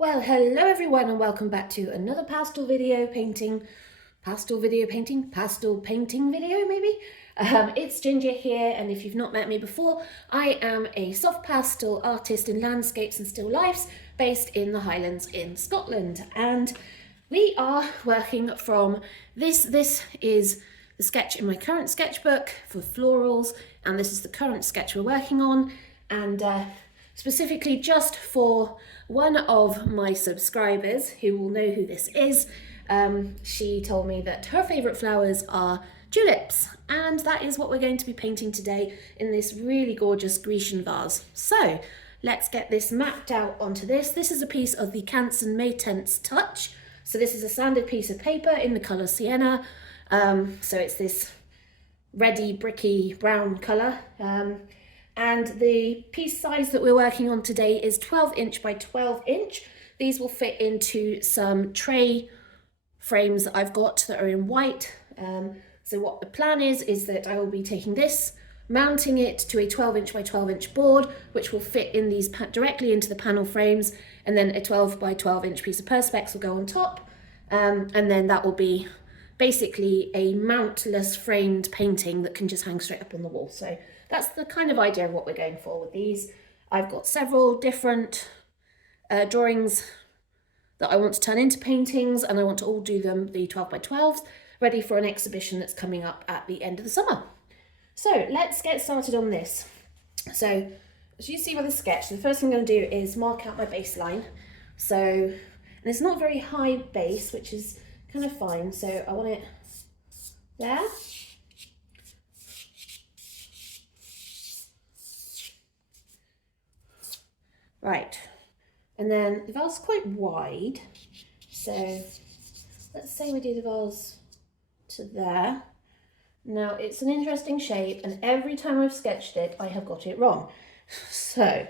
Well, hello everyone and welcome back to another pastel painting video maybe. It's Ginger here, and if you've not met me before, I am a soft pastel artist in landscapes and still lifes based in the Highlands in Scotland, and we are working from this is the sketch in my current sketchbook for florals, and this is the current sketch we're working on, and specifically just for one of my subscribers who will know who this is. She told me that her favourite flowers are tulips, and that is what we're going to be painting today in this really gorgeous Grecian vase. So let's get this mapped out onto this. This is a piece of the Canson Teintes Touch. So this is a sanded piece of paper in the colour sienna. So it's this reddy, bricky brown colour. And the piece size that we're working on today is 12 inch by 12 inch. These will fit into some tray frames that I've got that are in white. So what the plan is that I will be taking this, mounting it to a 12 inch by 12 inch board, which will fit in these directly into the panel frames, and then a 12 by 12 inch piece of perspex will go on top. And then that will be basically a mountless framed painting that can just hang straight up on the wall. So that's the kind of idea of what we're going for with these. I've got several different drawings that I want to turn into paintings, and I want to all do them the 12 by 12s, ready for an exhibition that's coming up at the end of the summer. So let's get started on this. So as you see by the sketch, the first thing I'm going to do is mark out my baseline. So, and it's not very high base, which is kind of fine. So I want it there. Right, and then the vase is quite wide, so let's say we do the vase to there. Now it's an interesting shape, and every time I've sketched it I have got it wrong. So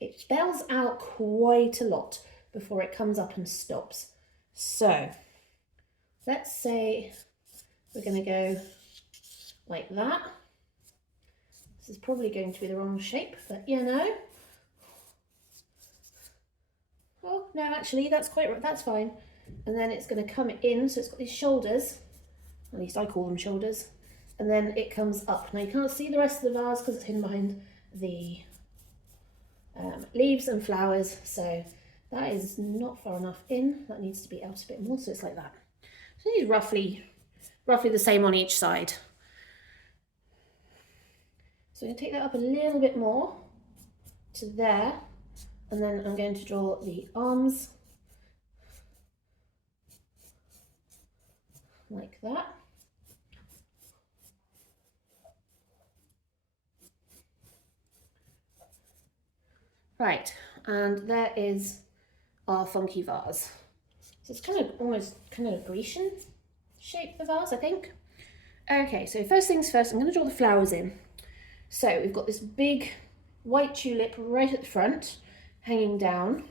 it bells out quite a lot before it comes up and stops. So let's say we're going to go like that. This is probably going to be the wrong shape, but you know. Oh, no, actually, that's fine. And then it's going to come in, so it's got these shoulders, at least I call them shoulders, and then it comes up. Now, you can't see the rest of the vase because it's hidden behind the leaves and flowers, so that is not far enough in. That needs to be out a bit more, so it's like that. So it's roughly the same on each side. So I'm going to take that up a little bit more to there. And then I'm going to draw the arms like that. Right, and there is our funky vase. So it's kind of almost kind of a Grecian shape, the vase, I think. Okay, so first things first, I'm going to draw the flowers in. So we've got this big white tulip right at the front, hanging down,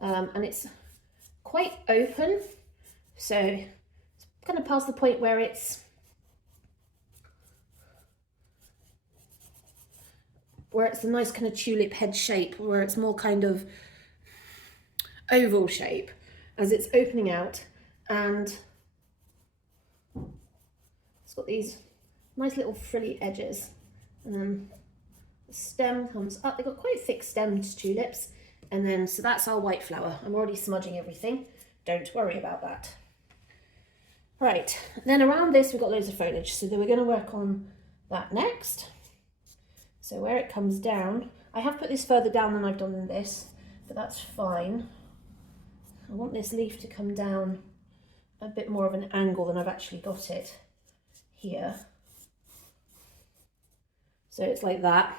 and it's quite open, so it's kind of past the point where it's a nice kind of tulip head shape, where it's more kind of oval shape as it's opening out, and it's got these nice little frilly edges, and then the stem comes up. They've got quite thick stemmed tulips, and then so that's our white flower. I'm already smudging everything, don't worry about that. Right, then around this we've got loads of foliage, so then we're going to work on that next. So where it comes down, I have put this further down than I've done in this, but that's fine. I want this leaf to come down a bit more of an angle than I've actually got it here. So it's like that.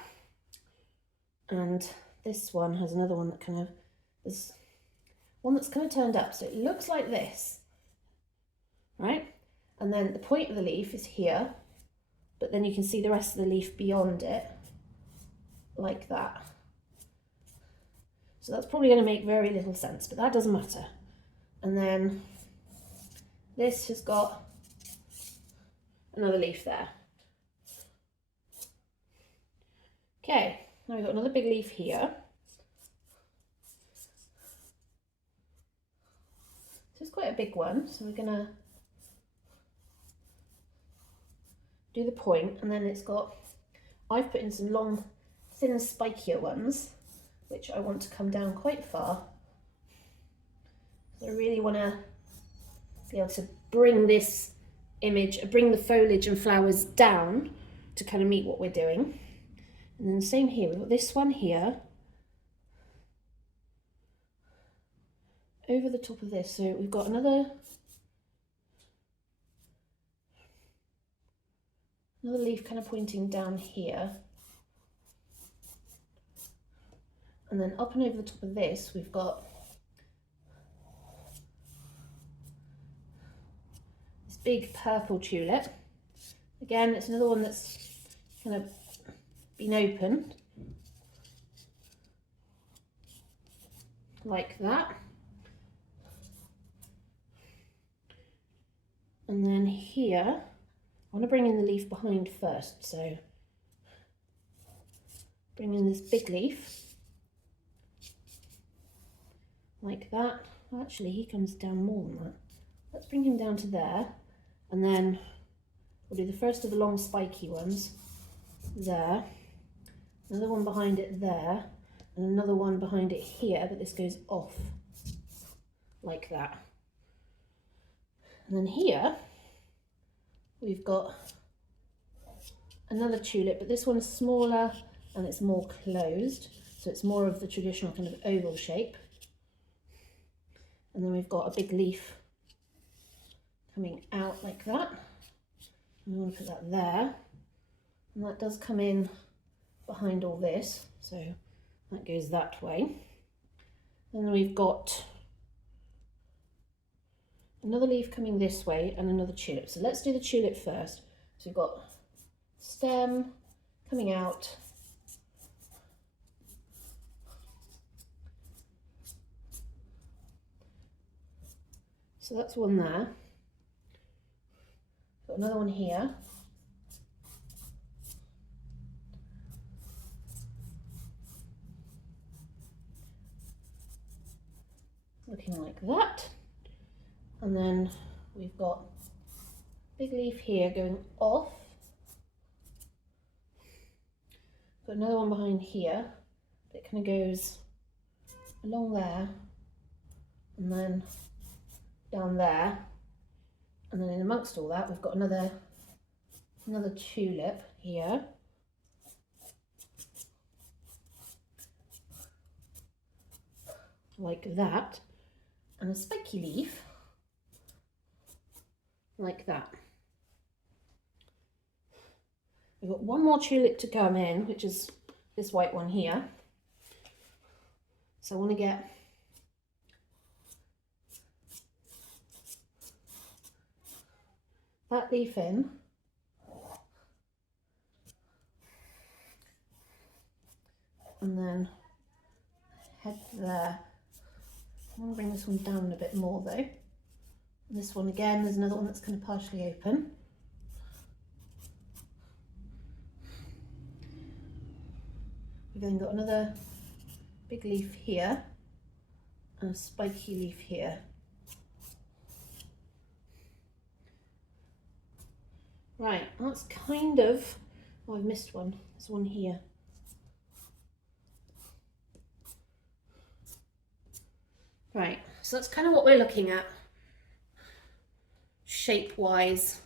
And this one has another one that kind of, there's one that's kind of turned up, so it looks like this, right? And then the point of the leaf is here, but then you can see the rest of the leaf beyond it, like that. So that's probably going to make very little sense, but that doesn't matter. And then this has got another leaf there. Okay. Now we've got another big leaf here. big one, so we're gonna do the point, and then I've put in some long, thin, spikier ones, which I want to come down quite far. So I really want to be able to bring this image, bring the foliage and flowers down to kind of meet what we're doing. And then the same here, we've got this one here over the top of this. So we've got another leaf kind of pointing down here. And then up and over the top of this, we've got this big purple tulip. Again, it's another one that's kind of been opened, like that. And then here, I want to bring in the leaf behind first. So bring in this big leaf, like that. Actually, he comes down more than that. Let's bring him down to there, and then we'll do the first of the long spiky ones there, another one behind it there, and another one behind it here, but this goes off like that. And then here we've got another tulip, but this one's smaller and it's more closed, so it's more of the traditional kind of oval shape. And then we've got a big leaf coming out like that. And we want to put that there, and that does come in behind all this, so that goes that way. And then we've got another leaf coming this way and another tulip. So let's do the tulip first. So we've got stem coming out, so that's one there. Got another one here. Looking like that. And then we've got big leaf here going off. Got another one behind here. It kind of goes along there and then down there. And then in amongst all that, we've got another tulip here. Like that. And a spiky leaf like that. We've got one more tulip to come in, which is this white one here. So I want to get that leaf in. And then head there. I want to bring this one down a bit more though. And this one again, there's another one that's kind of partially open. We've then got another big leaf here and a spiky leaf here. Right, that's kind of, oh, I've missed one. There's one here. Right, so that's kind of what we're looking at, shape-wise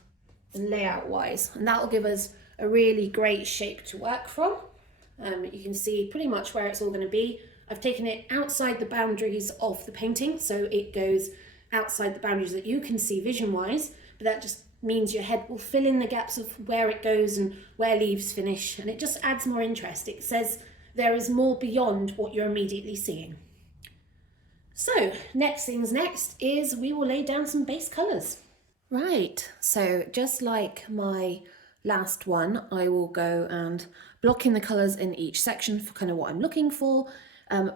and layout-wise, and that'll give us a really great shape to work from. You can see pretty much where it's all going to be. I've taken it outside the boundaries of the painting, so it goes outside the boundaries that you can see vision-wise, but that just means your head will fill in the gaps of where it goes and where leaves finish, and it just adds more interest. It says there is more beyond what you're immediately seeing. So next things next is we will lay down some base colours. Right, so just like my last one, I will go and block in the colours in each section for kind of what I'm looking for.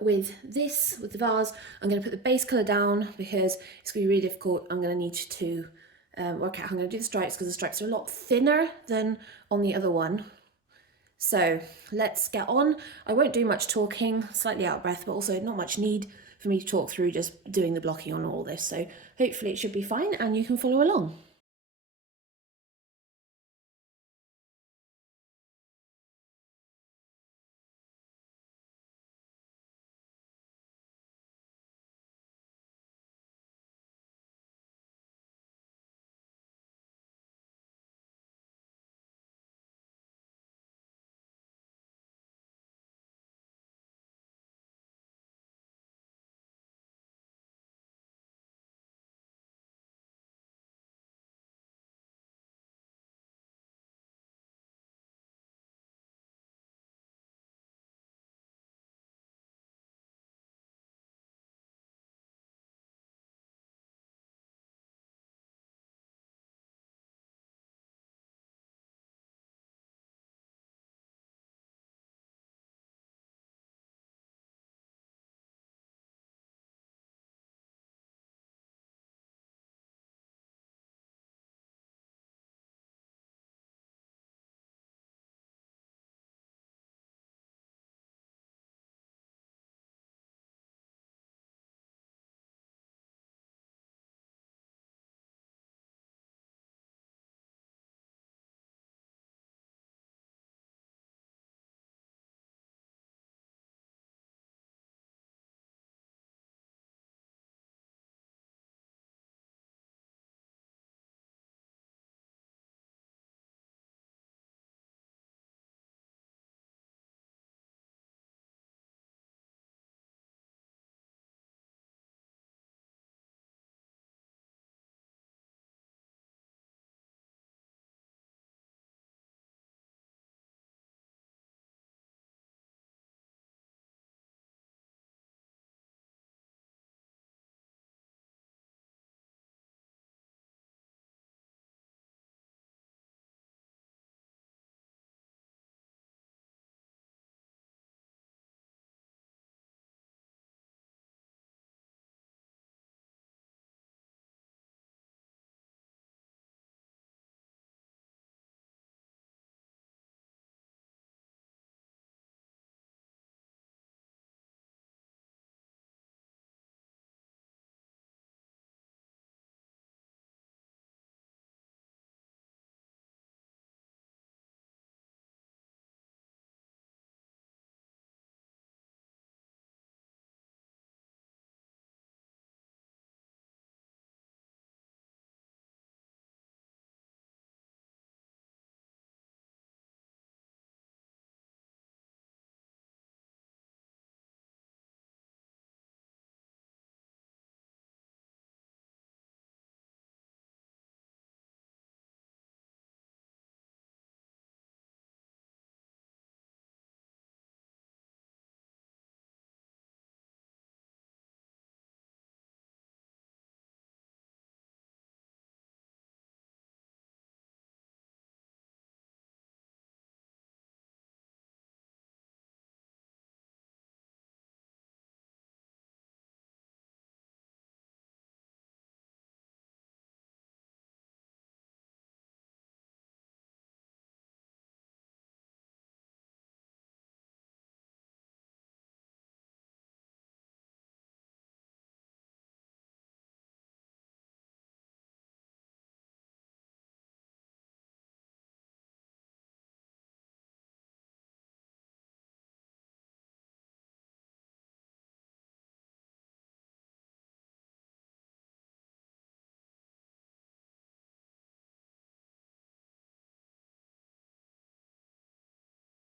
With the vase, I'm going to put the base colour down because it's going to be really difficult. I'm going to need to work out how I'm going to do the stripes because the stripes are a lot thinner than on the other one. So let's get on. I won't do much talking, slightly out of breath, but also not much need for me to talk through just doing the blocking on all this. So hopefully it should be fine and you can follow along.